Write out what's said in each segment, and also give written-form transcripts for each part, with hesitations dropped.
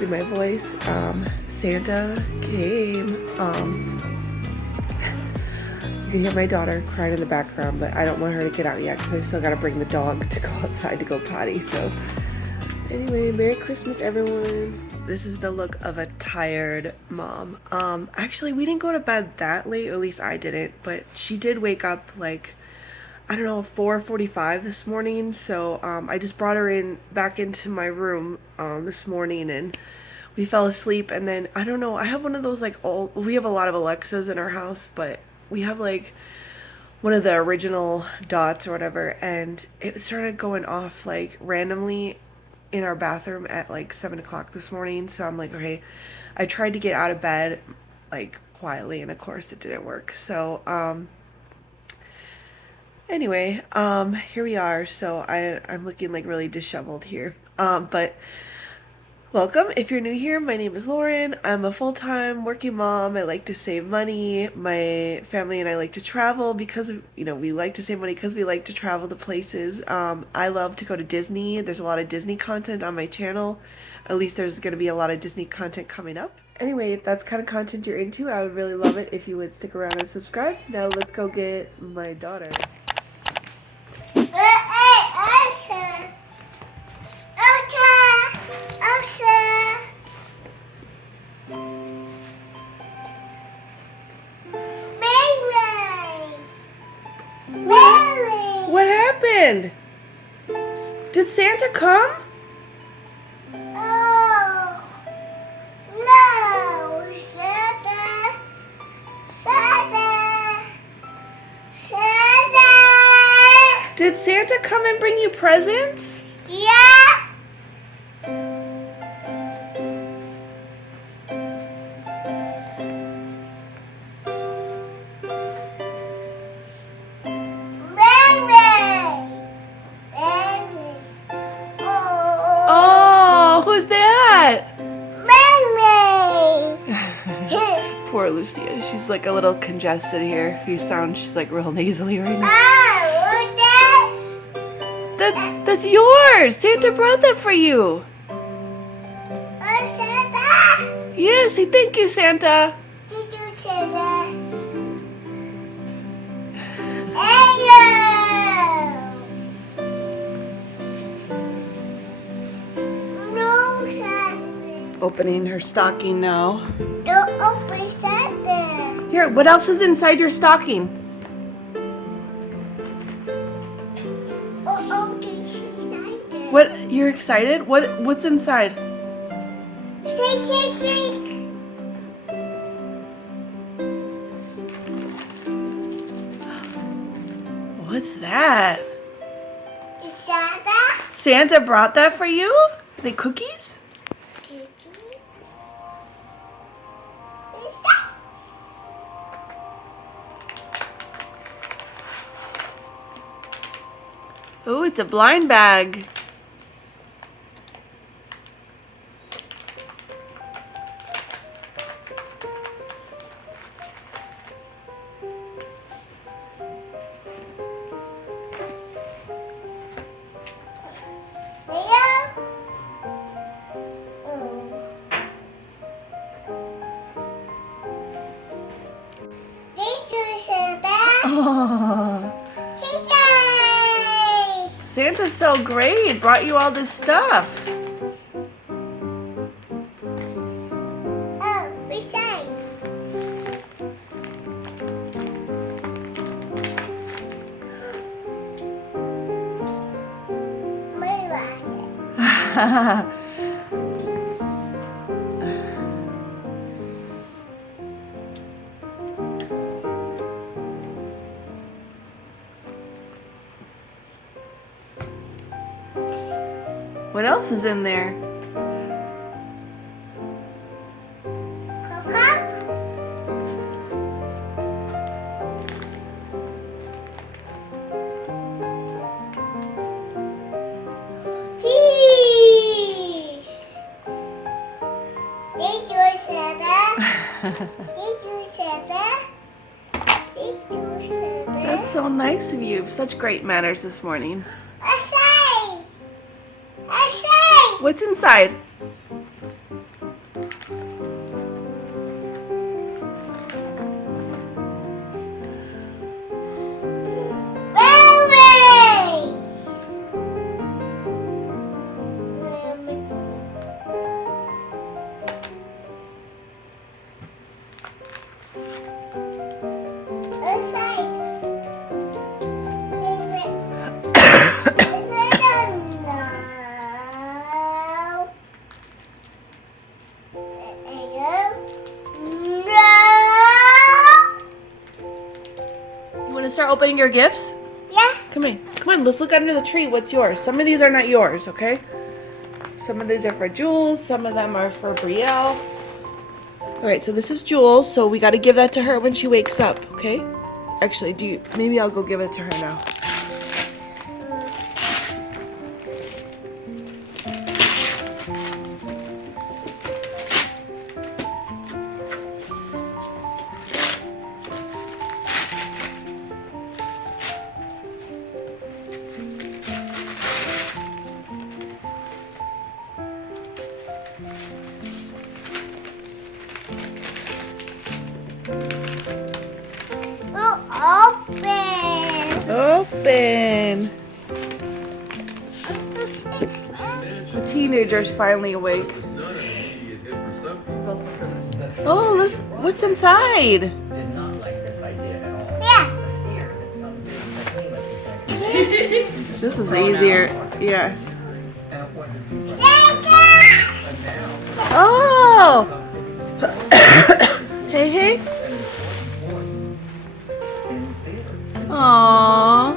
losing my voice. Santa came. You can hear my daughter crying in the background, but I don't want her to get out yet because I still gotta bring the dog to go outside to go potty. So anyway, Merry Christmas, everyone. This is the look of a tired mom. Actually, we didn't go to bed that late, or at least I didn't, but she did wake up like, I don't know, 4:45 this morning. So I just brought her back into my room this morning, and we fell asleep. And then I don't know, I have one of those like we have a lot of Alexas in our house, but we have like one of the original dots or whatever, and it started going off like randomly in our bathroom at like 7 o'clock this morning. So I'm like, okay, I tried to get out of bed like quietly, and of course it didn't work. So anyway, here we are. So I'm looking like really disheveled here, but welcome. If you're new here, my name is Lauren. I'm a full-time working mom. I like to save money. My family and I like to travel because, we like to save money because we like to travel to places. I love to go to Disney. There's a lot of Disney content on my channel. At least there's going to be a lot of Disney content coming up. Anyway, if that's kind of content you're into, I would really love it if you would stick around and subscribe. Now let's go get my daughter. What happened? Did Santa come? Oh, no, Santa. Did Santa come and bring you presents? Yeah. Oh, who's that? Mary. Poor Lucia. She's like a little congested here. If you sound, she's like real nasally right now. That's yours. Santa brought that for you. Santa. Yes, thank you, Santa. Thank you, Santa. Opening her stocking now. Don't open Santa. Here, what else is inside your stocking? What? You're excited? What's inside? Shake. What's that? Santa. Santa brought that for you? Are they cookies? Oh, it's a blind bag. Thank you, Santa. Oh. Santa's so great. Brought you all this stuff. Oh, we sang. What else is in there? Cheese. Thank you, Santa. Thank you, Santa. Thank you, Santa. That's so nice of you. You have such great manners this morning. I say. What's inside? Berry! You want to start opening your gifts? Yeah. Come in. Come on, let's look under the tree. What's yours? Some of these are not yours, okay? Some of these are for Jules. Some of them are for Brielle. All right, so this is Jules. So we got to give that to her when she wakes up, okay? Actually, maybe I'll go give it to her now. Open. The teenager's finally awake. Oh, listen, what's inside? Did not like this idea at all. Yeah. The fear that someday the payment This is easier. Yeah. and it wasn't Santa! but now Oh. Hey, hey. in theater. Aww.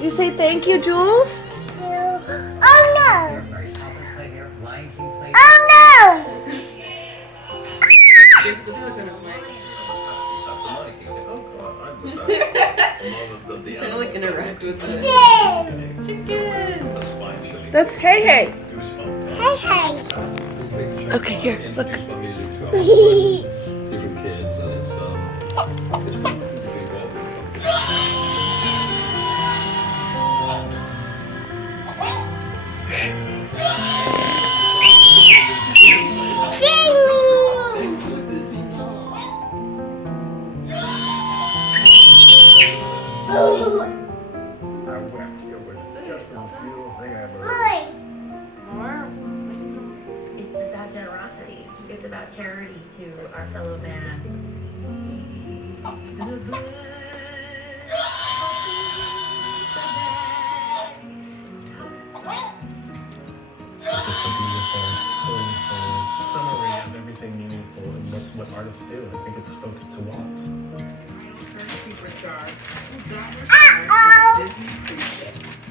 You say thank you, Jules? Oh no! Mary Poppins played here, Lion King played Oh no! Just the hook on his mic. Trying to like interact with the chicken. That's Hey Hey. Hey hey! Okay, here, look. Different kids, and it's wonderful to be involved in something. I wept. It was just the most beautiful thing I ever heard. It's about generosity. It's about charity to our fellow man. It's just a beautiful, soulful summary of everything meaningful and what artists do. I think it spoke to Walt. Uh-oh!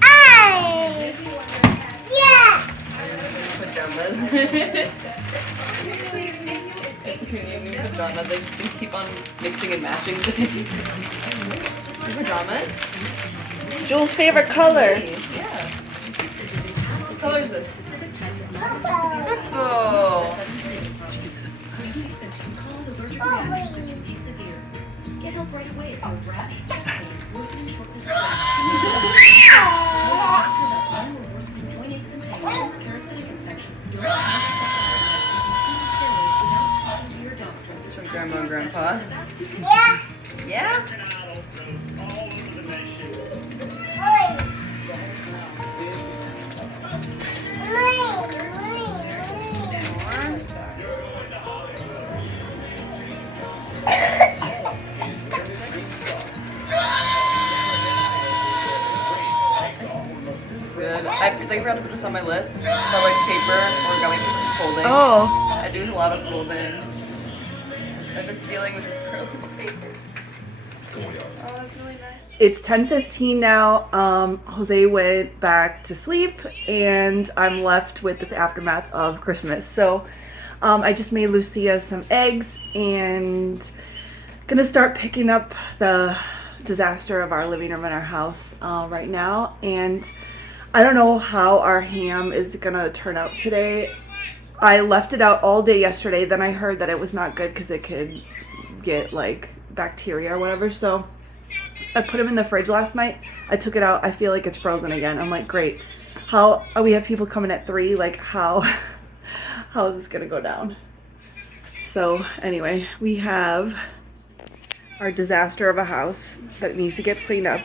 Hey! Yeah! Pajamas. New pajamas. They keep on mixing and matching things. Pajamas? Jules' favorite color. Yeah. What color is this? Uh-oh. Oh. Get help right away if you're rash, chest pain, worsening shortness of breath. Worsening joint aches and pain, parasitic infection. Don't stop steroids without talking to your doctor. It's from Grandma and Grandpa. Yeah! Yeah? Good. I forgot to put this on my list. So like paper, origami paper, and folding. Oh. I do a lot of folding. I've been stealing with this girl's paper. Oh, that's really nice. It's 10:15 now. Jose went back to sleep, and I'm left with this aftermath of Christmas. So, I just made Lucia some eggs, and gonna start picking up the disaster of our living room in our house right now. And I don't know how our ham is gonna turn out today. I left it out all day yesterday. Then I heard that it was not good because it could get like bacteria or whatever. So I put him in the fridge last night. I took it out. I feel like it's frozen again. I'm like, great. how we have people coming at 3. Like how is this gonna go down? So anyway, we have our disaster of a house that needs to get cleaned up.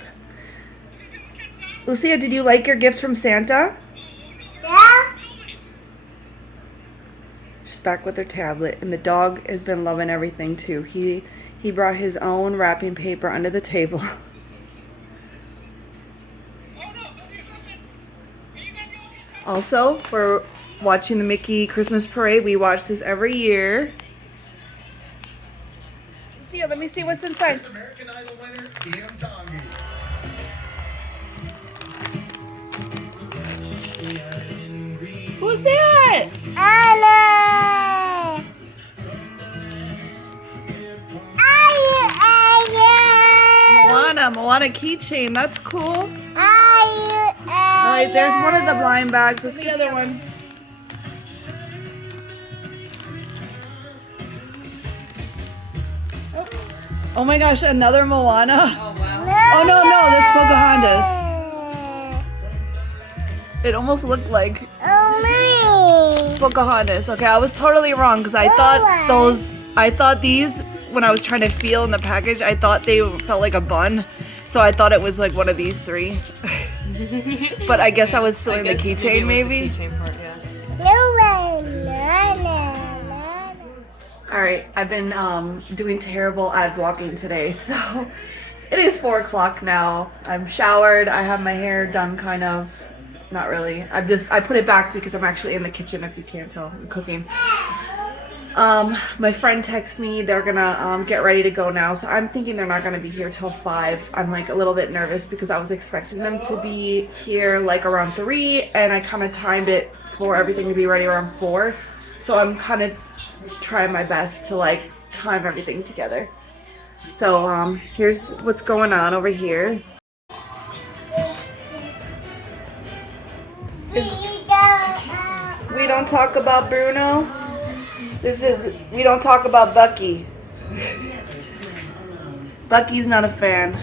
Lucia, did you like your gifts from Santa? Yeah. She's back with her tablet, and the dog has been loving everything too. He brought his own wrapping paper under the table. Also, we're watching the Mickey Christmas Parade. We watch this every year. Lucia, let me see what's inside. American Idol winner, Ian Tongi. Who's that? Anna. Moana keychain. That's cool. Alright, there's one of the blind bags. Let's get the other one. Oh my gosh, another Moana. Oh wow. Oh no, that's Pocahontas. It almost looked like it's Pocahontas. Okay, I was totally wrong because I thought these, when I was trying to feel in the package, I thought they felt like a bun. So I thought it was like one of these 3. But I guess I was feeling the keychain maybe. The keychain part, yeah. Alright, I've been doing terrible at vlogging today, so it is 4 o'clock now. I'm showered, I have my hair done kind of, not really. I put it back because I'm actually in the kitchen, if you can't tell, I'm cooking. My friend texts me, they're gonna get ready to go now, so I'm thinking they're not gonna be here till 5. I'm like a little bit nervous because I was expecting them to be here like around 3, and I kind of timed it for everything to be ready around 4. So I'm kind of trying my best to like time everything together. So here's what's going on over here. We don't talk about Bruno. We don't talk about Bucky. Bucky's not a fan.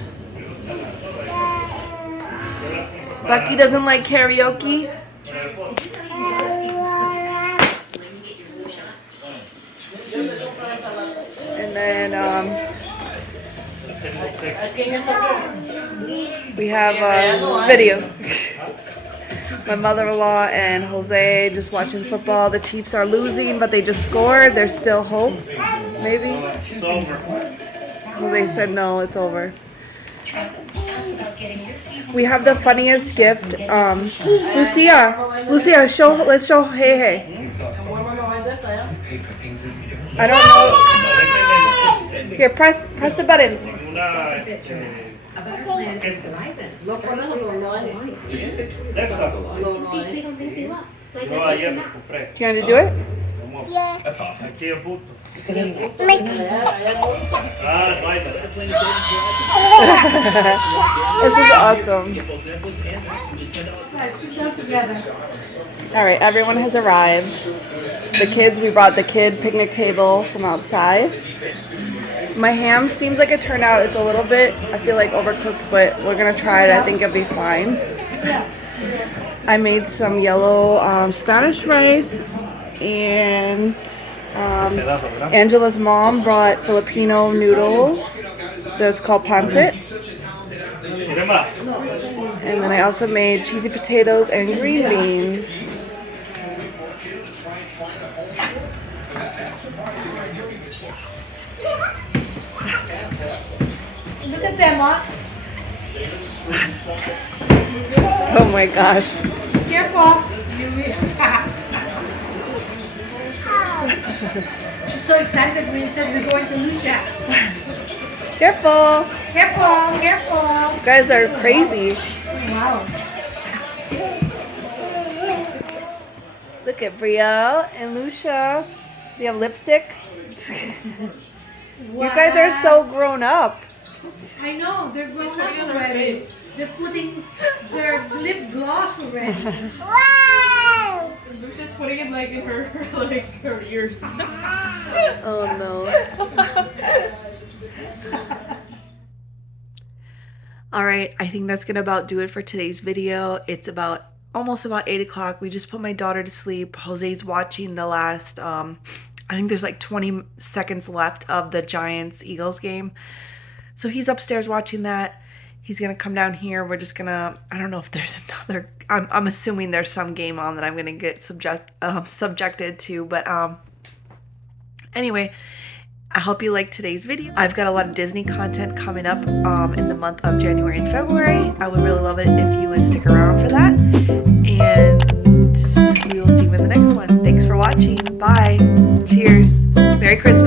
Bucky doesn't like karaoke. And then we have a video. My mother-in-law and Jose just watching football. The Chiefs are losing, but they just scored. There's still hope, maybe. Jose said no, it's over. We have the funniest gift. Lucia, let's show Hey. I don't know. Here, press the button. Did you say See click on things we love. Like No, Netflix ayer and me Max. compré. Do you want to do it? Yeah. That's awesome. Aquí en puto. Mix. Ah, no hay This is awesome. All right, everyone has arrived. The kids, we brought the kid picnic table from outside. My ham seems like it turned out, it's a little bit, I feel like overcooked, but we're gonna try it. I think it'll be fine. I made some yellow Spanish rice, and Angela's mom brought Filipino noodles. That's called pancit. And then I also made cheesy potatoes and green beans. Look at them, Mom. Oh my gosh. Careful. She's so excited when you said we're going to Lucia. Careful. Careful, careful. You guys are crazy. Wow. Look at Brielle and Lucia. They have lipstick. You guys are so grown up. I know, they're grown up already. They're putting their lip gloss already. Wow. Lucia's putting it like in her her ears. Oh no. Alright, I think that's gonna about do it for today's video. It's about almost about 8 o'clock. We just put my daughter to sleep. Jose's watching the last, I think there's like 20 seconds left of the Giants-Eagles game. So he's upstairs watching that. He's going to come down here. We're just going to, I don't know if there's another, I'm assuming there's some game on that I'm going to get subjected to. But anyway, I hope you liked today's video. I've got a lot of Disney content coming up in the month of January and February. I would really love it if you would stick around for that. And we will see you in the next one. Thanks for watching. Bye. Cheers. Merry Christmas.